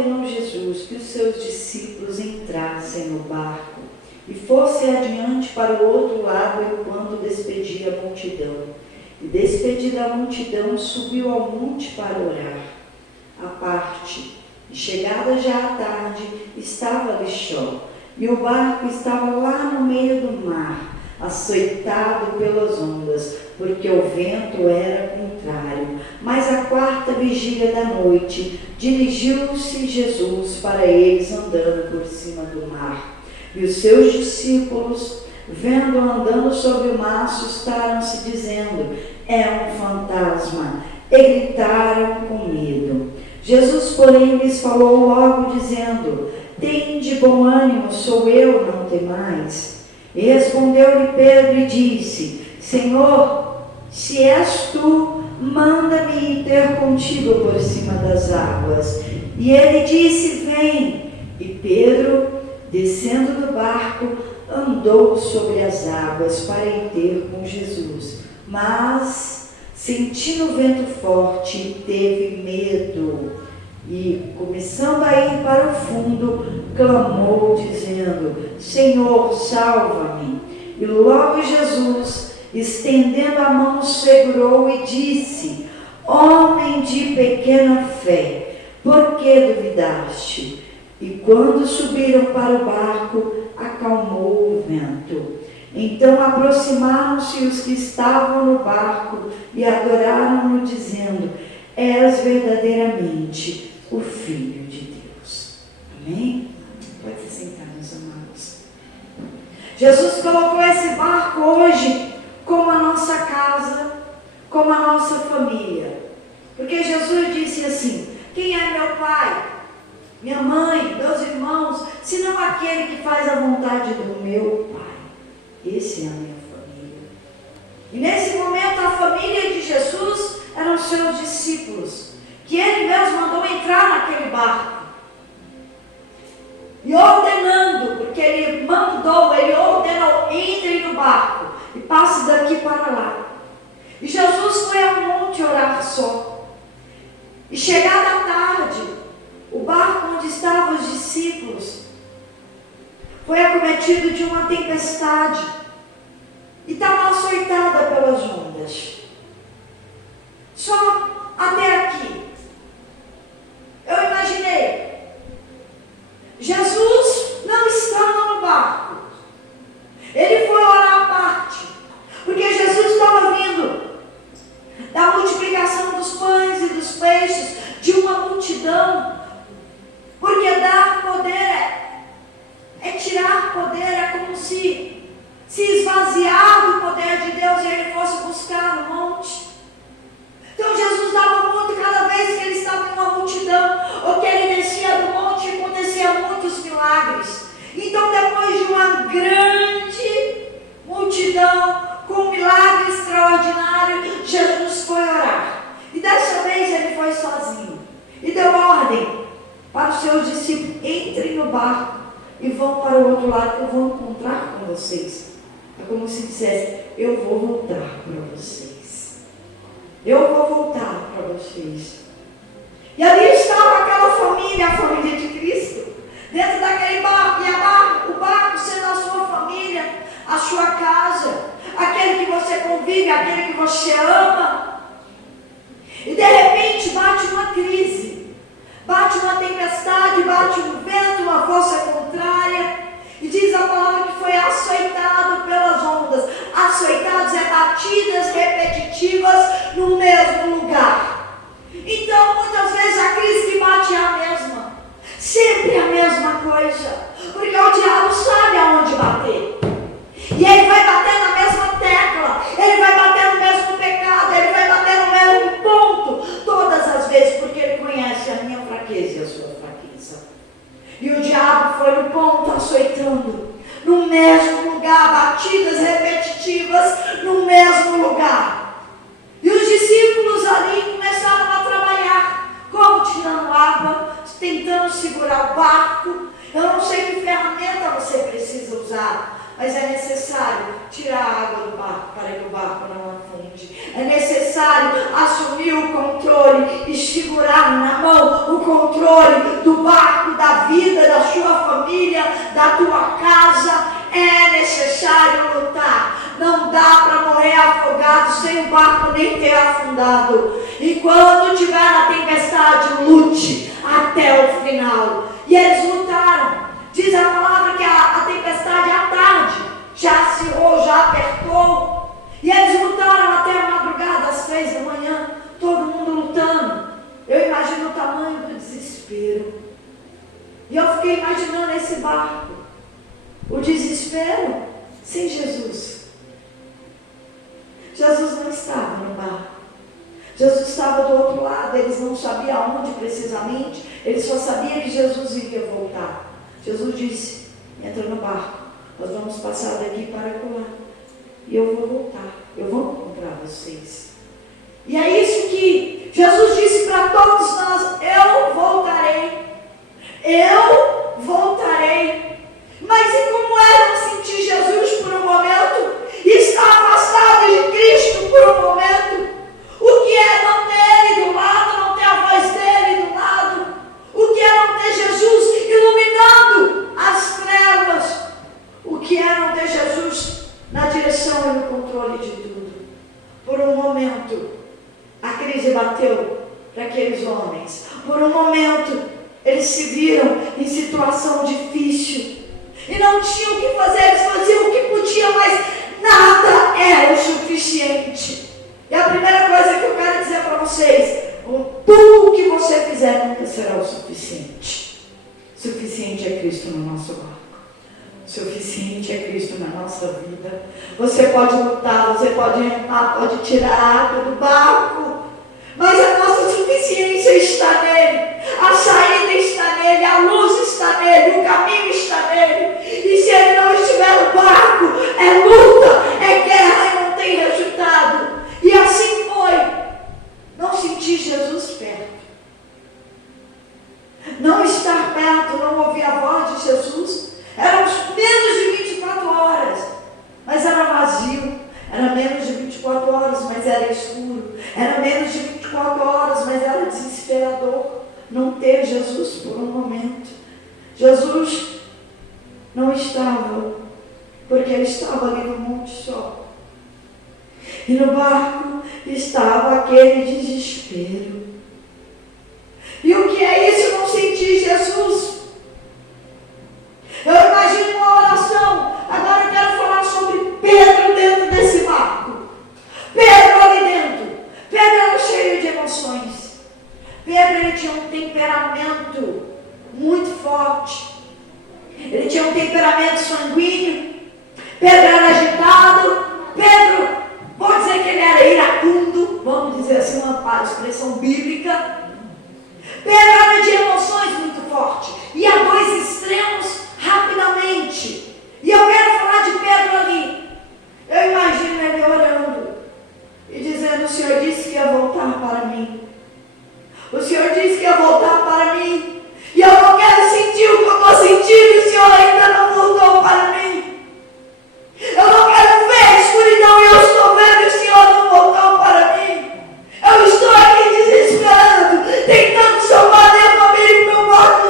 ordenou Jesus que os seus discípulos entrassem no barco e fossem adiante para o outro lado enquanto despedia a multidão. E despedida a multidão, subiu ao monte para orar, à parte. E chegada já à tarde, estava ali só, e o barco estava lá no meio do mar, açoitado pelas ondas, porque o vento era contrário. Mas à quarta vigília da noite, dirigiu-se Jesus para eles andando por cima do mar. E os seus discípulos, vendo andando sobre o mar, assustaram-se, dizendo: é um fantasma, e gritaram com medo. Jesus, porém, lhes falou logo, dizendo: tende bom ânimo, sou eu, não temais. E respondeu-lhe Pedro e disse: Senhor, se és tu, manda-me ir ter contigo por cima das águas. E ele disse: vem. E Pedro, descendo do barco, andou sobre as águas para ir ter com Jesus. Mas, sentindo o vento forte, teve medo. E, começando a ir para o fundo, clamou, dizendo: Senhor, salva-me. E logo Jesus, estendendo a mão, segurou e disse: homem de pequena fé, por que duvidaste? E quando subiram para o barco, acalmou o vento. Então aproximaram-se os que estavam no barco e adoraram-no, dizendo: és verdadeiramente o Filho de Deus. Amém? Pode se sentar, meus amados. Jesus colocou esse barco hoje como a nossa casa, como a nossa família. Porque Jesus disse assim: quem é meu pai, minha mãe, meus irmãos, senão aquele que faz a vontade do meu Pai? Esse é a minha família. E nesse momento a família de Jesus eram os seus discípulos, que ele mesmo mandou entrar naquele barco. E ordenando, porque ele mandou, ele ordenou: entre no barco e passe daqui para lá. E Jesus foi ao monte orar só. E chegada a tarde, o barco onde estavam os discípulos foi acometido de uma tempestade e estava açoitada pelas ondas. Só até aqui. Eu imaginei Jesus não estando no barco. Ele foi orar à parte, porque Jesus estava vindo da multiplicação dos pães e dos peixes, de uma multidão. Porque dar poder é tirar poder, é como se esvaziar do poder de Deus e ele fosse buscar no monte. Então Jesus dava muito cada vez que ele estava em uma multidão, ou que ele descia do monte e acontecia muitos milagres. Então, depois de uma grande multidão com um milagre extraordinário, Jesus foi orar. E dessa vez ele foi sozinho e deu ordem para os seus discípulos: entrem no barco e vão para o outro lado, que eu vou encontrar com vocês. É como se dissesse: eu vou voltar para vocês. Eu vou voltar para vocês. E ali estava aquela família, a família de Cristo, dentro daquele barco. E o barco sendo a sua família, a sua casa, aquele que você convive, aquele que você ama. E de repente bate uma crise, bate uma tempestade, bate um vento, uma força contrária. E diz a palavra que foi açoitado pelas ondas. Açoitados é batidas repetitivas no mesmo lugar. Então, muitas vezes a crise que bate é a mesma. Sempre a mesma coisa. Porque o diabo sabe aonde bater. E ele vai bater na mesma tecla. Ele vai bater no mesmo pecado. Ele vai bater no mesmo ponto. Todas as vezes, porque ele conhece a minha fraqueza e a sua fraqueza. E o diabo foi no ponto, açoitando, no mesmo lugar, batidas repetitivas, no mesmo lugar. E os discípulos ali começaram a trabalhar, como tirando água, tentando segurar o barco. Eu não sei que ferramenta você precisa usar, mas é necessário tirar a água do barco para que o barco não afunde. É necessário assumir o controle e segurar na mão o controle do barco, da vida, da sua família, da tua casa. É necessário lutar. Não dá para morrer afogado sem o barco nem ter afundado. E quando tiver na tempestade, lute até o final. E eles lutaram. Diz a palavra que a tempestade à tarde já acirrou, já apertou. E eles lutaram até a madrugada, às 3 da manhã, todo mundo lutando. Eu imagino o tamanho do desespero. E eu fiquei imaginando esse barco, o desespero sem Jesus. Jesus não estava no barco. Jesus estava do outro lado, eles não sabiam aonde precisamente, eles só sabiam que Jesus iria voltar. Jesus disse: entra no barco, nós vamos passar daqui para lá, e eu vou voltar, eu vou encontrar vocês. E é isso que Jesus disse para todos nós: eu voltarei, eu voltarei. Mas e como era sentir Jesus por um momento, e estar afastado de Cristo por um momento? O que é não ter Ele do lado, não ter a voz dele do lado? O que é não ter Jesus iluminando as trevas? O que é não ter Jesus na direção e no controle de tudo? Por um momento, a crise bateu para aqueles homens. Por um momento, eles se viram em situação difícil e não tinham o que fazer. Eles faziam o que podiam, mas nada era o suficiente. E a primeira coisa que eu quero dizer para vocês: tudo o que você fizer nunca será o suficiente. Suficiente é Cristo no nosso barco. Suficiente é Cristo na nossa vida. Você pode lutar, você pode remar, pode tirar a água do barco, mas a nossa suficiência está nele. A saída está nele, a luz está nele, o caminho está nele. E se ele não estiver no barco, é luta, é guerra e não tem resultado. E assim foi. Não sentir Jesus perto, não estar perto, não ouvir a voz de Jesus. Eram menos de 24 horas, mas era vazio. Era menos de 24 horas, mas era escuro. Era menos de 24 horas, mas era desesperador não ter Jesus por um momento. Jesus não estava, porque ele estava ali no monte só. E no barco estava aquele desespero. E o que é isso? Não sentir Jesus. Eu imagino uma oração. Agora eu quero falar sobre Pedro dentro desse barco. Pedro ali dentro. Pedro era cheio de emoções. Pedro, ele tinha um temperamento muito forte. Ele tinha um temperamento sanguíneo. Pedro era agitado. Pedro, vou dizer que ele era iracundo, vamos dizer assim, uma expressão bíblica. Pedro era de emoções muito forte. E há dois extremos rapidamente. E eu quero falar de Pedro ali. Eu imagino ele orando e dizendo: o Senhor disse que ia voltar para mim. O Senhor disse que ia voltar para mim. E eu não quero sentir o que eu estou sentindo e o Senhor ainda não voltou para mim. Eu não quero ver a escuridão e eu estou vendo e o Senhor não voltou para mim. Eu estou aqui desesperado, tentando salvar minha família e meu barco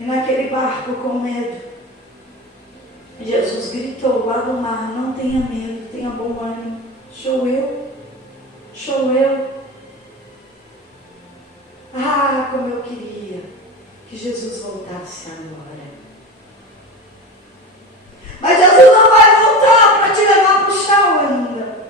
E naquele barco com medo, Jesus gritou lá do mar: não tenha medo, tenha bom ânimo, sou eu, sou eu. Ah, como eu queria que Jesus voltasse agora. Mas Jesus não vai voltar para te levar para o céu ainda.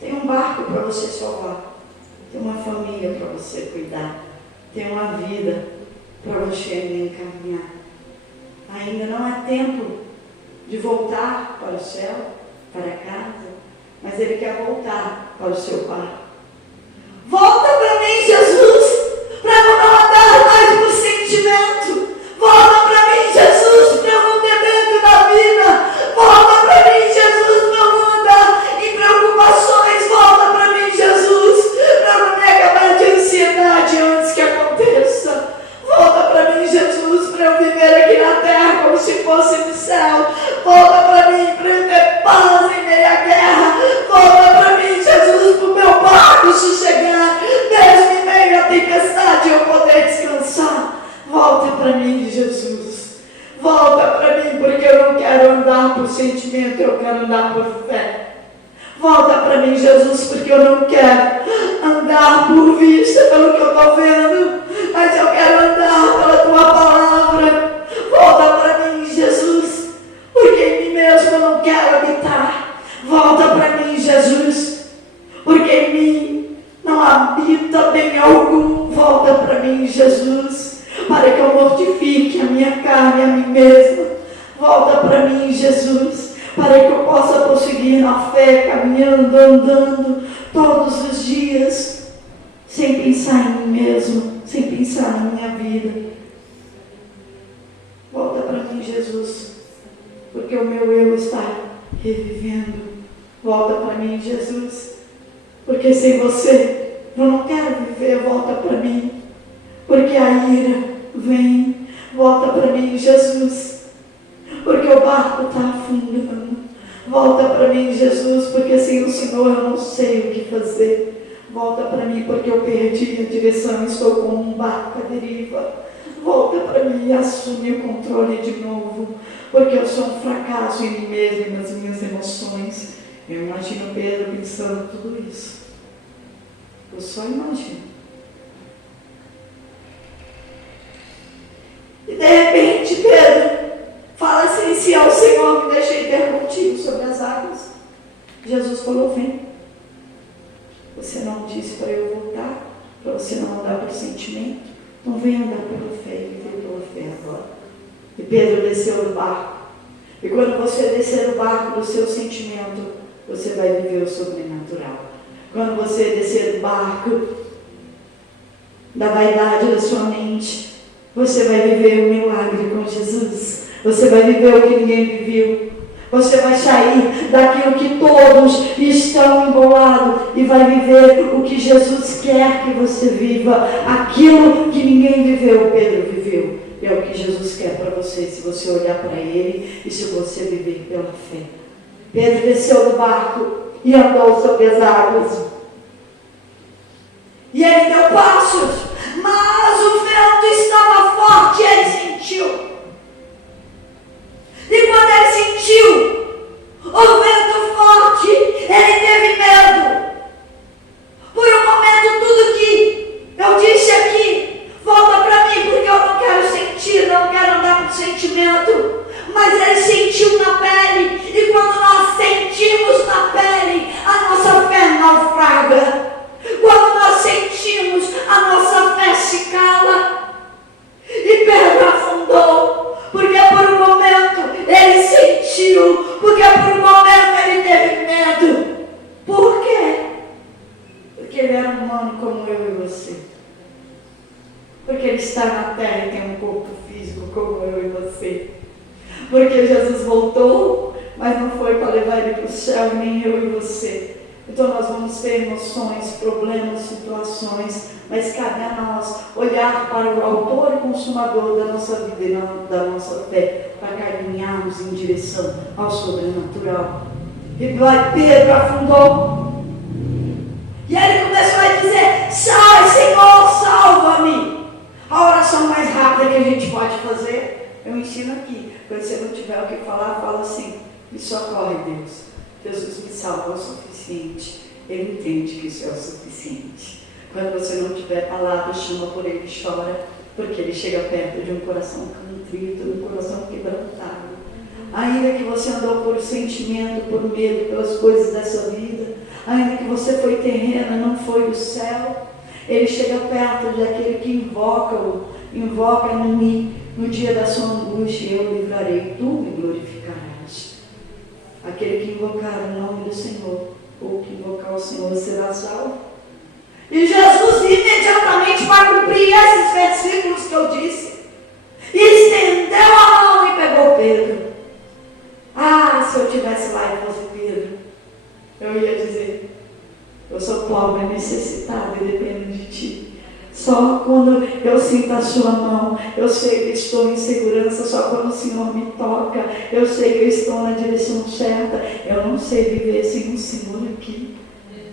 Tem um barco para você salvar, tem uma família para você cuidar, tem uma vida para você ainda encaminhar. Ainda não é tempo de voltar para o céu, para casa, mas Ele quer voltar para o seu barco. Volta para mim, Jesus, para eu não andar mais por sentimento. Volta para mim, Jesus, para eu não ter medo da vida. Volta para mim, Jesus, para eu não andar em preocupações. Volta para mim, Jesus, para eu não me acabar de ansiedade antes que aconteça. Volta para mim, Jesus, para eu viver aqui na terra como se fosse no céu. Volta para mim, para eu ter paz em meio à guerra. Volta para mim, Jesus, para o meu barco sossegar, mesmo em meio à tempestade eu poder descansar. Volta para mim, Jesus. Volta para mim, porque eu não quero andar por sentimento, eu quero andar por fé. Volta para mim, Jesus, porque eu não quero andar por vista, pelo que eu estou vendo, mas eu quero andar pela Tua palavra. Volta para mim, Jesus, porque em mim mesmo eu não quero habitar. Volta para mim, Jesus, porque em mim não habita bem algum. Volta para mim, Jesus, para que eu mortifique a minha carne, a mim mesma. Volta para mim, Jesus, para que eu possa prosseguir na fé, caminhando, andando todos os dias, sem pensar em mim mesmo, sem pensar na minha vida. Volta para mim, Jesus, porque o meu eu está revivendo. Volta para mim, Jesus, porque sem você eu não quero viver. Volta para mim, porque a ira vem. Volta para mim, Jesus, porque o barco está afundando. Volta para mim, Jesus, porque sem o Senhor eu não sei o que fazer. Volta para mim, porque eu perdi a direção e estou como um barco à deriva. Volta para mim e assume o controle de novo, porque eu sou um fracasso em mim mesmo e nas minhas emoções. Eu imagino Pedro pensando tudo isso. Eu só imagino. E de repente Pedro fala assim: se é o Senhor, me deixei ter contigo sobre as águas. Jesus falou: vem. Você não disse para eu voltar, para você não andar por sentimento? Então vem andar pela fé, e viver pela fé agora. E Pedro desceu do barco. E quando você descer do barco do seu sentimento, você vai viver o sobrenatural. Quando você descer do barco da vaidade da sua mente, você vai viver um milagre com Jesus. Você vai viver o que ninguém viveu. Você vai sair daquilo que todos estão embolados e vai viver o que Jesus quer que você viva. Aquilo que ninguém viveu, Pedro viveu. E é o que Jesus quer para você, se você olhar para Ele e se você viver pela fé. Pedro desceu do barco e andou sobre as águas. E ele deu passos, mas o vento estava forte e ele sentiu. E quando ele sentiu o vento forte, ele teve medo. Por um momento, tudo que eu disse aqui volta para mim, porque eu não quero sentir, não quero andar com sentimento. Mas ele sentiu na pele, e quando nós sentimos na pele, a nossa fé naufraga. Quando nós sentimos, a nossa fé se cala. E Pedro afundou, porque por um momento ele sentiu, porque por um momento ele teve medo. Por quê? Porque ele era humano como eu e você. Porque ele está na terra e tem um corpo físico como eu e você. Porque Jesus voltou, mas não foi para levar ele para o céu, nem eu e você. Então nós vamos ter emoções, problemas, situações, mas cabe a nós olhar para o autor e consumador da nossa vida e da nossa fé, para caminharmos em direção ao sobrenatural. E Pedro afundou. E aí ele começou a dizer: sai, Senhor, salva-me. A oração mais rápida nada que a gente pode fazer, eu ensino aqui. Quando você não tiver o que falar, fala assim: me socorre, Deus. Jesus me salvou o suficiente. Ele entende que isso é o suficiente. Quando você não tiver palavras, chama por ele e chora, porque ele chega perto de um coração contrito, de um coração quebrantado. Ainda que você andou por sentimento, por medo, pelas coisas dessa vida, ainda que você foi terrena, não foi do céu, ele chega perto daquele que invoca em mim, no dia da sua angústia, eu livrarei, tu me glorificarás. Aquele que invocar o nome do Senhor, ou que invocar o Senhor, será salvo. E Jesus imediatamente vai cumprir esses versículos que eu disse, e estendeu a mão e pegou Pedro. Ah, se eu tivesse lá e fosse Pedro, eu ia dizer: eu sou pobre, necessitado e dependo de ti. Só quando eu sinto a sua mão, eu sei que estou em segurança. Só quando o Senhor me toca, eu sei que eu estou na direção certa. Eu não sei viver sem o Senhor aqui.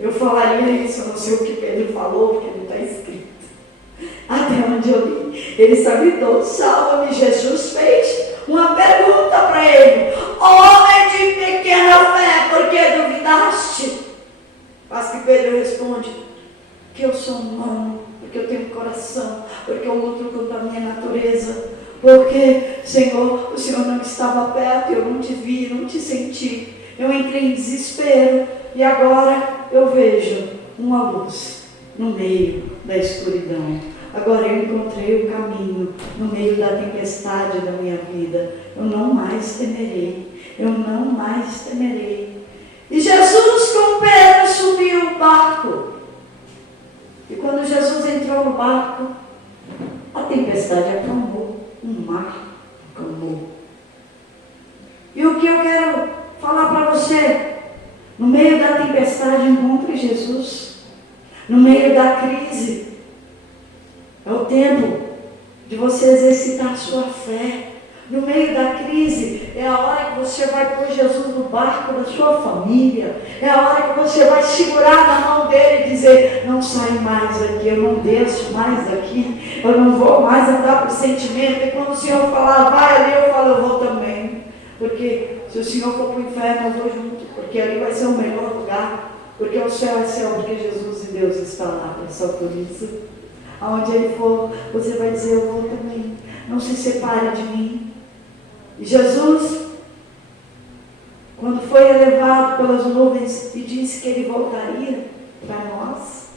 Eu falaria isso, eu não sei o que Pedro falou, porque não está escrito. Até onde eu li, ele sabitou: salva-me. Jesus fez uma pergunta para ele: homem de pequena fé, por que duvidaste? Mas que Pedro responde: que eu sou humano, porque eu tenho coração, porque eu luto contra a minha natureza, porque, Senhor, o Senhor não estava perto, eu não te vi, não te senti, eu entrei em desespero, e agora eu vejo uma luz no meio da escuridão. Agora eu encontrei o caminho no meio da tempestade da minha vida. Eu não mais temerei, eu não mais temerei. E Jesus com Pedro subiu o barco. E quando Jesus entrou no barco, a tempestade acalmou, o mar acalmou. E o que eu quero falar para você: no meio da tempestade, encontre Jesus. No meio da crise, é o tempo de você exercitar a sua fé. No meio da crise, é a hora que você vai pôr Jesus no barco da sua família. É a hora que você vai segurar na mão dele e dizer: não saio mais daqui, eu não desço mais daqui, eu não vou mais andar por sentimento. E quando o Senhor falar, vai ali, eu falo, eu vou também. Porque se o Senhor for para o inferno, eu vou junto, porque ali vai ser o melhor lugar. Porque o céu é céu, porque Jesus e Deus estão lá, só por isso. Aonde ele for, você vai dizer: eu vou também. Não se separe de mim. E Jesus, quando foi elevado pelas nuvens e disse que ele voltaria para nós,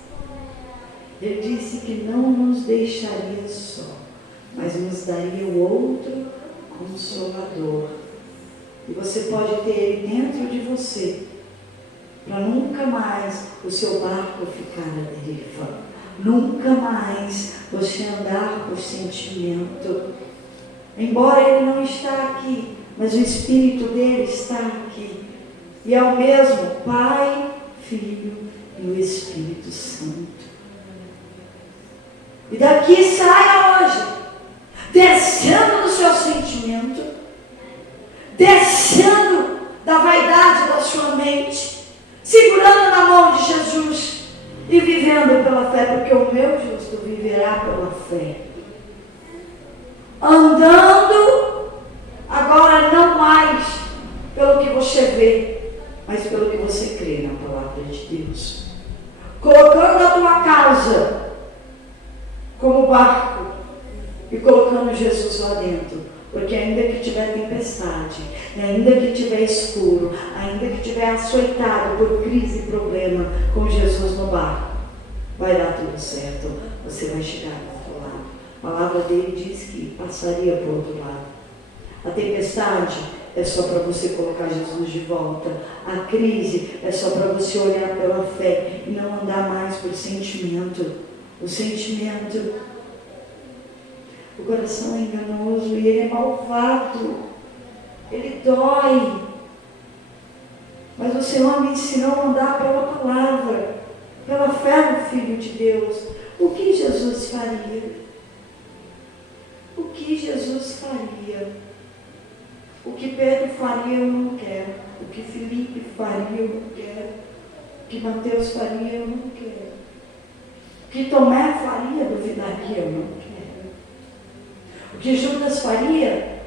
ele disse que não nos deixaria só, mas nos daria o outro Consolador. E você pode ter ele dentro de você, para nunca mais o seu barco ficar à deriva, nunca mais você andar por sentimento. Embora ele não está aqui, mas o Espírito dele está aqui. E é o mesmo Pai, Filho e o Espírito Santo. E daqui saia hoje, descendo do seu sentimento, descendo da vaidade da sua mente, segurando na mão de Jesus e vivendo pela fé, porque o meu justo viverá pela fé. Andando agora não mais pelo que você vê, mas pelo que você crê na palavra de Deus. Colocando a tua causa como barco e colocando Jesus lá dentro. Porque ainda que tiver tempestade, ainda que tiver escuro, ainda que tiver açoitado por crise e problema, com Jesus no barco, vai dar tudo certo. Você vai chegar do outro lado. A palavra dele diz que passaria para o outro lado. A tempestade é só para você colocar Jesus de volta. A crise é só para você olhar pela fé e não andar mais por sentimento. O sentimento, o coração é enganoso e ele é malvado. Ele dói. Mas o Senhor me ensinou a andar pela palavra, pela fé no Filho de Deus. O que Jesus faria? O que Jesus faria? O que Pedro faria eu não quero. O que Felipe faria eu não quero. O que Mateus faria eu não quero. O que Tomé faria, duvidaria eu não quero. O que Judas faria?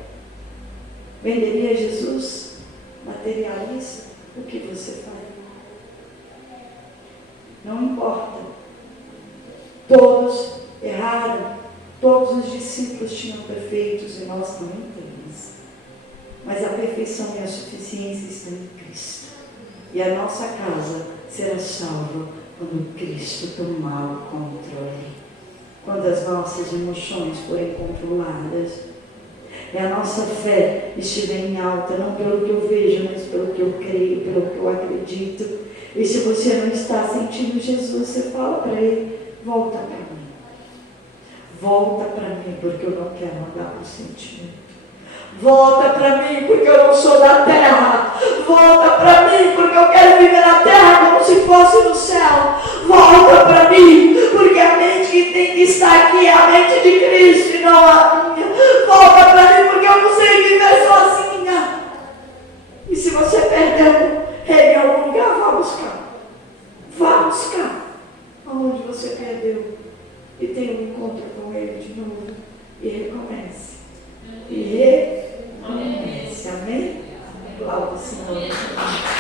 Venderia Jesus? Materialista? O que você faria? Não importa. Todos erraram. Todos os discípulos tinham perfeitos e nós também temos. Mas a perfeição e a suficiência estão em Cristo. E a nossa casa será salva quando Cristo tomar o controle. Quando as nossas emoções forem controladas. E a nossa fé estiver em alta, não pelo que eu vejo, mas pelo que eu creio, pelo que eu acredito. E se você não está sentindo Jesus, você fala para Ele, volta para mim. Volta para mim, porque eu não quero andar com sentimento. Volta para mim, porque eu não sou da terra. Volta para mim, porque eu quero viver na terra como se fosse no céu. Volta para mim, porque a mente que tem que estar aqui é a mente de Cristo e não a minha. Volta para mim, porque eu não sei viver sozinha. E se você perdeu Ele em algum lugar, vá buscar. Vá buscar aonde você perdeu. E tenha um encontro com Ele de novo. E recomece. E